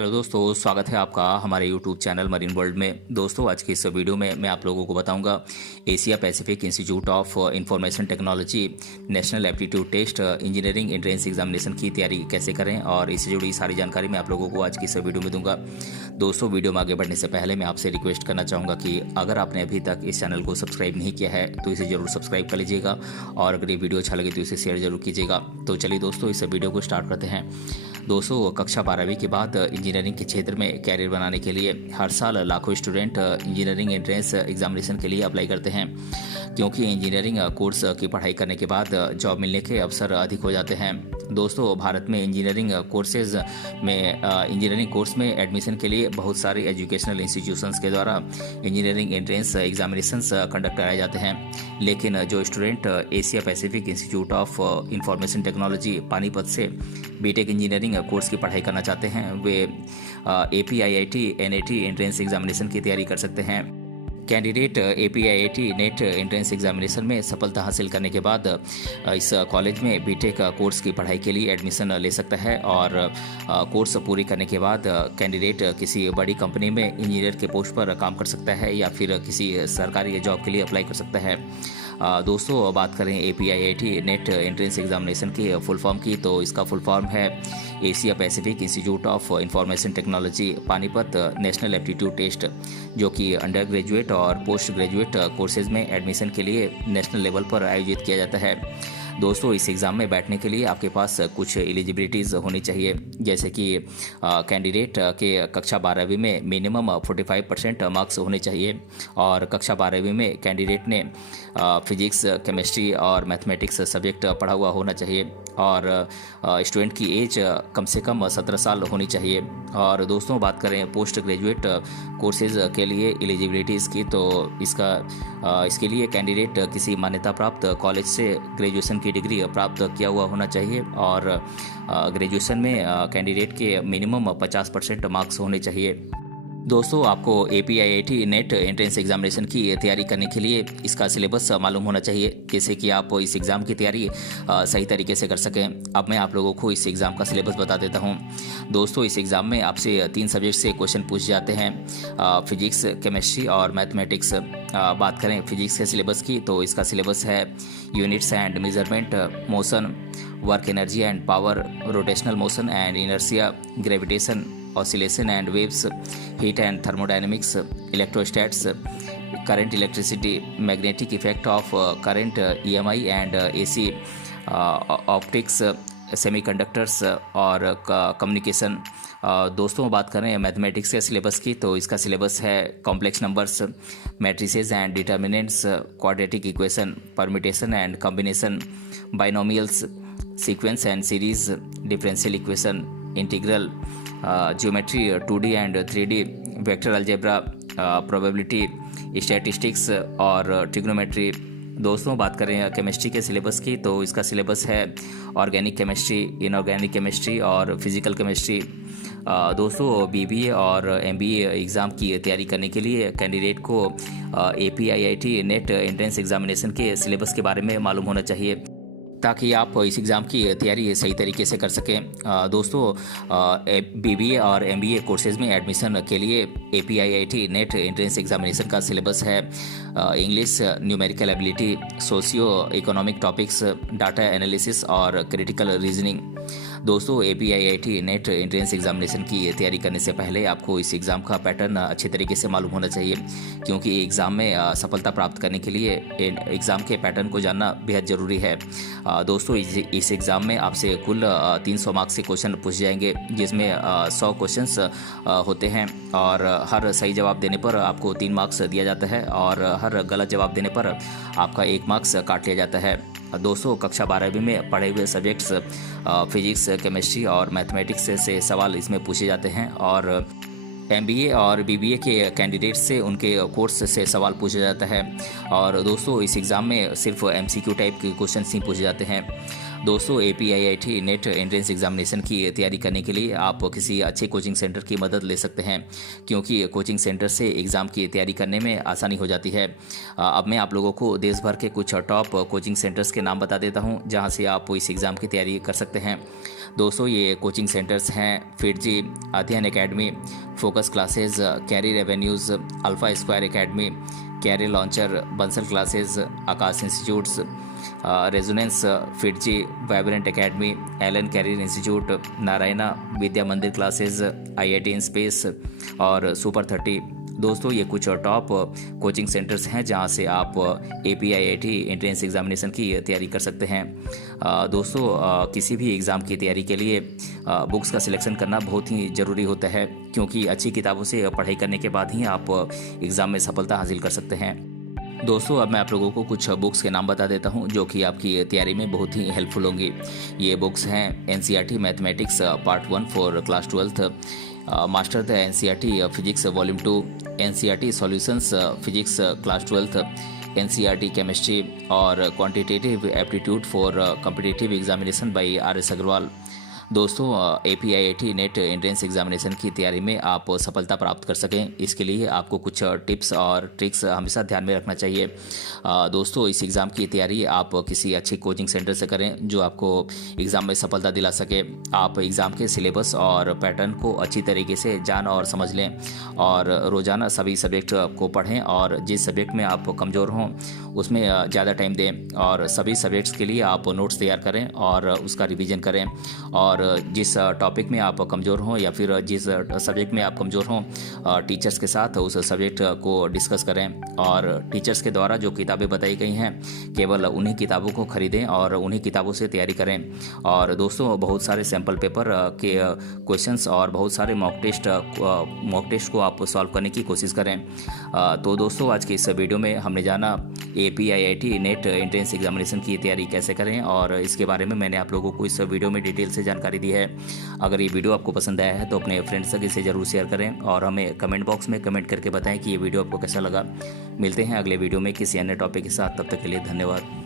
Hello दोस्तों, स्वागत है आपका हमारे यूट्यूब चैनल मरीन वर्ल्ड में। दोस्तों, आज की इस वीडियो में मैं आप लोगों को बताऊंगा Asia Pacific Institute of Information Technology National Aptitude Test engineering entrance examination की तैयारी कैसे करें, और इससे जुड़ी सारी जानकारी मैं आप लोगों को आज की इस वीडियो में दूंगा। दोस्तों, वीडियो में आगे बढ़ने से पहले मैं आपसे रिक्वेस्ट करना चाहूँगा कि अगर आपने अभी तक इस चैनल को सब्सक्राइब नहीं किया है तो इसे ज़रूर सब्सक्राइब कर लीजिएगा, और अगर ये वीडियो अच्छा लगे तो इसे शेयर जरूर कीजिएगा। तो चलिए दोस्तों, इस वीडियो को स्टार्ट करते हैं। दोस्तों, कक्षा 12वीं के बाद इंजीनियरिंग के क्षेत्र में कैरियर बनाने के लिए हर साल लाखों स्टूडेंट इंजीनियरिंग एंट्रेंस एग्जामिनेशन के लिए अप्लाई करते हैं, क्योंकि इंजीनियरिंग कोर्स की पढ़ाई करने के बाद जॉब मिलने के अवसर अधिक हो जाते हैं। दोस्तों, भारत में इंजीनियरिंग कोर्स में एडमिशन के लिए बहुत सारे एजुकेशनल इंस्टीट्यूशंस के द्वारा इंजीनियरिंग एंट्रेंस एग्जामिनेशंस कंडक्ट कराए जाते हैं, लेकिन जो student Asia Pacific Institute of Information Technology Panipat से बीटेक इंजीनियरिंग कोर्स की पढ़ाई करना चाहते हैं, वे APIIT NAT एंट्रेंस एग्जामिनेशन की तैयारी कर सकते हैं। Candidate APIIT NET entrance examination में सफलता हासिल करने के बाद इस कॉलेज में बीटेक कोर्स की पढ़ाई के लिए एडमिशन ले सकता है, और कोर्स पूरी करने के बाद कैंडिडेट किसी बड़ी कंपनी में इंजीनियर के पोस्ट पर काम कर सकता है या फिर किसी सरकारी जॉब के लिए अप्लाई कर सकता है। दोस्तों, बात करें APIIT नेट एंट्रेंस एग्जामिनेशन की फुल फॉर्म की, तो इसका फुल फॉर्म है Asia Pacific Institute of Information Technology Panipat National Aptitude Test, जो कि अंडर ग्रेजुएट और पोस्ट ग्रेजुएट कोर्सेज में एडमिशन के लिए नेशनल लेवल पर आयोजित किया जाता है। दोस्तों, इस एग्ज़ाम में बैठने के लिए आपके पास कुछ एलिजिबिलिटीज़ होनी चाहिए, जैसे कि कैंडिडेट के कक्षा 12वीं में मिनिमम 45% मार्क्स होने चाहिए, और कक्षा 12वीं में कैंडिडेट ने फिजिक्स, केमिस्ट्री और मैथमेटिक्स सब्जेक्ट पढ़ा हुआ होना चाहिए, और स्टूडेंट की एज कम से कम 17 साल होनी चाहिए। और दोस्तों, बात करें पोस्ट ग्रेजुएट कोर्सेज के लिए एलिजिबिलिटीज़ की, तो इसके लिए कैंडिडेट किसी मान्यता प्राप्त कॉलेज से ग्रेजुएशन की डिग्री प्राप्त किया हुआ होना चाहिए, और ग्रेजुएशन में कैंडिडेट के मिनिमम 50% मार्क्स होने चाहिए। दोस्तों, आपको APIIT नेट एंट्रेंस एग्जामिनेशन की तैयारी करने के लिए इसका सिलेबस मालूम होना चाहिए, जिससे कि आप इस एग्ज़ाम की तैयारी सही तरीके से कर सकें। अब मैं आप लोगों को इस एग्ज़ाम का सिलेबस बता देता हूं। दोस्तों, इस एग्ज़ाम में आपसे 3 सब्जेक्ट से क्वेश्चन पूछे जाते हैं, फिजिक्स, केमिस्ट्री और मैथमेटिक्स। बात करें फिजिक्स के सिलेबस की, तो इसका सिलेबस है units and measurement, motion, work energy and power, rotational motion and inertia, gravitation, oscillation and waves, heat and thermodynamics, electrostats, current, electricity, magnetic effect of current, EMI and AC, optics, semiconductors और communication. दोस्तों, बात करें mathematics के syllabus की, तो इसका syllabus है complex numbers, matrices and determinants, quadratic equation, permutation and combination, binomials, sequence and series, differential equation, integral, geometry 2D and 3D, vector algebra, probability, statistics और ट्रिग्नोमेट्री। दोस्तों, बात करें केमिस्ट्री के सिलेबस की, तो इसका सिलेबस है ऑर्गेनिक केमिस्ट्री, इनऑर्गेनिक केमिस्ट्री और फिजिकल केमिस्ट्री। दोस्तों, BBA और MBA एग्ज़ाम की तैयारी करने के लिए कैंडिडेट को APIIT नेट एंट्रेंस एग्जामिनेशन के सिलेबस के बारे में मालूम होना चाहिए, ताकि आप इस एग्ज़ाम की तैयारी सही तरीके से कर सकें। दोस्तों, BBA और MBA कोर्सेज़ में एडमिशन के लिए APIIT नेट एंट्रेंस एग्जामिनेशन का सिलेबस है English, numerical ability, socio economic topics, data analysis और क्रिटिकल रीजनिंग। दोस्तों, APIIT नेट एंट्रेंस एग्जामिनेशन की तैयारी करने से पहले आपको इस एग्ज़ाम का पैटर्न अच्छे तरीके से मालूम होना चाहिए, क्योंकि एग्ज़ाम में सफलता प्राप्त करने के लिए एग्ज़ाम के पैटर्न को जानना बेहद ज़रूरी है। दोस्तों, इस एग्ज़ाम में आपसे कुल 300 मार्क्स के क्वेश्चन पूछे जाएंगे, जिसमें 100 क्वेश्चंस होते हैं, और हर सही जवाब देने पर आपको 3 मार्क्स दिया जाता है, और हर गलत जवाब देने पर आपका 1 मार्क्स काट लिया जाता है। दोस्तों, कक्षा 12वीं में पढ़े हुए सब्जेक्ट्स फिजिक्स, केमिस्ट्री और मैथमेटिक्स से सवाल इसमें पूछे जाते हैं, और MBA और BBA के कैंडिडेट से उनके कोर्स से सवाल पूछा जाता है। और दोस्तों, इस एग्ज़ाम में सिर्फ MCQ टाइप के क्वेश्चन ही पूछे जाते हैं। दोस्तों APIIT नेट एंट्रेंस एग्जामिनेशन की तैयारी करने के लिए आप किसी अच्छे कोचिंग सेंटर की मदद ले सकते हैं, क्योंकि कोचिंग सेंटर से एग्ज़ाम की तैयारी करने में आसानी हो जाती है। अब मैं आप लोगों को देश भर के कुछ टॉप कोचिंग सेंटर्स के नाम बता देता हूं, जहां से आप इस एग्ज़ाम की तैयारी कर सकते हैं। दोस्तों ये कोचिंग सेंटर्स हैं FIITJEE, Adhyayan Academy, Focus Classes, Career Avenues, Alpha Square Academy, Career Launcher, Bansal Classes, Aakash Institutes, Resonance, FIITJEE, Vibrant Academy, Allen Career Institute, Narayana Vidya Mandir Classes, IIT in space और सुपर 30। दोस्तों ये कुछ टॉप कोचिंग सेंटर्स हैं जहां से आप APIIT एंट्रेंस एग्जामिनेशन की तैयारी कर सकते हैं। दोस्तों किसी भी एग्ज़ाम की तैयारी के लिए बुक्स का सिलेक्शन करना बहुत ही ज़रूरी होता है, क्योंकि अच्छी किताबों से पढ़ाई करने के बाद ही आप एग्ज़ाम में सफलता हासिल कर सकते हैं। दोस्तों अब मैं आप लोगों को कुछ बुक्स के नाम बता देता हूं जो कि आपकी तैयारी में बहुत ही हेल्पफुल होंगी। ये बुक्स हैं NCERT mathematics part 1 for class 12th, master the NCERT physics volume 2, NCERT solutions physics class 12th, NCERT chemistry और quantitative aptitude for competitive examination by RS Agarwal. दोस्तों APIIT नेट एंट्रेंस एग्जामिनेशन की तैयारी में आप सफलता प्राप्त कर सकें, इसके लिए आपको कुछ टिप्स और ट्रिक्स हमेशा ध्यान में रखना चाहिए। दोस्तों इस एग्ज़ाम की तैयारी आप किसी अच्छे कोचिंग सेंटर से करें जो आपको एग्ज़ाम में सफलता दिला सके। आप एग्ज़ाम के सिलेबस और पैटर्न को अच्छी तरीके से जान और समझ लें और रोज़ाना सभी सब्जेक्ट को पढ़ें और जिस सब्जेक्ट में आप कमज़ोर हों उसमें ज़्यादा टाइम दें और सभी सब्जेक्ट्स के लिए आप नोट्स तैयार करें और उसका रिवीजन करें। और जिस टॉपिक में आप कमज़ोर हों या फिर जिस सब्जेक्ट में आप कमज़ोर हों, टीचर्स के साथ उस सब्जेक्ट को डिस्कस करें और टीचर्स के द्वारा जो किताबें बताई गई हैं केवल उन्हीं किताबों को खरीदें और उन्हीं किताबों से तैयारी करें। और दोस्तों बहुत सारे सैम्पल पेपर के क्वेश्चंस और बहुत सारे मॉक टेस्ट को आप सॉल्व करने की कोशिश करें। तो दोस्तों आज के इस वीडियो में हमने जाना APIIT नेट एंट्रेंस एग्जामिनेशन की तैयारी कैसे करें और इसके बारे में मैंने आप लोगों को इस वीडियो में डिटेल से जानकारी दी है। अगर ये वीडियो आपको पसंद आया है तो अपने फ्रेंड्स तक इसे ज़रूर शेयर करें और हमें कमेंट बॉक्स में कमेंट करके बताएं कि ये वीडियो आपको कैसा लगा। मिलते हैं अगले वीडियो में किसी अन्य टॉपिक के साथ, तब तक के लिए धन्यवाद।